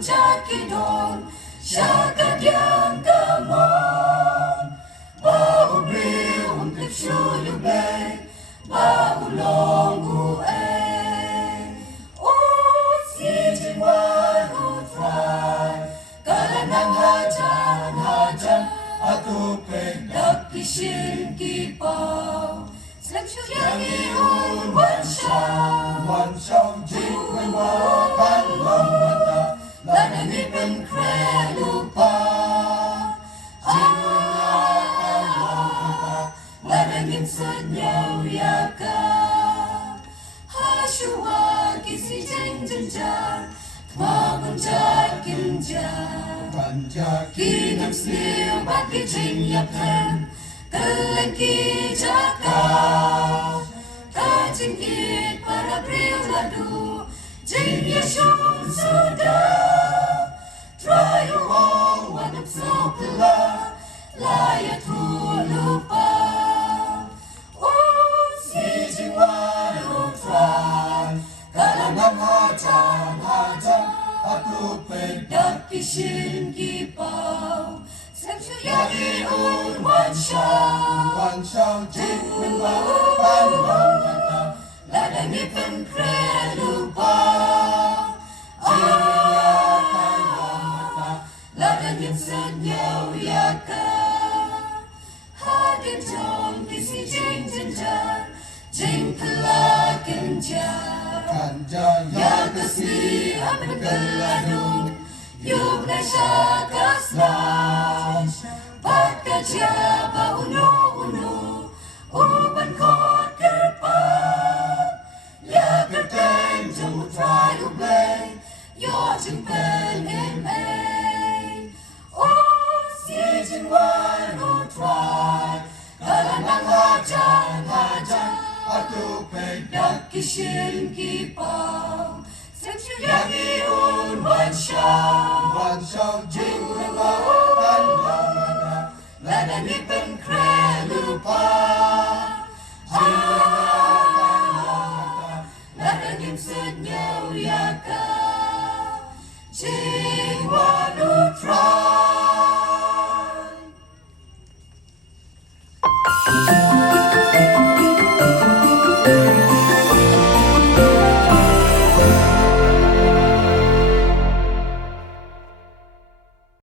Jakidon, Shakadyang Kamon, Baubri, Umtipshu Bay, Baulong Ue, O Sijinwan Utrai, Kalanang Hajan, Atupe, Dakishin Kipao, Slapshuyangi Un, One Shang, Jingwa, Panlong, Lananipan Krelupa, Lananim Sanyaw Yaka, Hashua Kisi Jingiaseng, Tmamunjat Kinjat, Kinam Snew Baki Jingiaseng, Kalanki Jaka, Kajing It para Briladu, Jingiaseng Sudah. Try your own one of Sopla, Laya to Lupa. Oh, Sijin Walu try, Kalangan Hajan, Atupe, Dakishin Kipao, Sepsuyagi Un, one shall, Jinwin Panlong, Lananipan Krelupa. Ladanin Sanyaw Yaka, Hadin Jong Kisi Jingiaseng, Jingkala Kinjat, Yakasni Amagaladung, Yugna Shakaslas, Patkajaba Unu, Uban Kot Kerpat, Yakarteng Jung Try Ublay, Yojing Pen M.A. Sijin Walu try, Kalanang Hajan, Atupe, Dakishin Kipao, Sepsuyagi Un, one shall, Jingwa, Panlong, Lananipan Krelupa.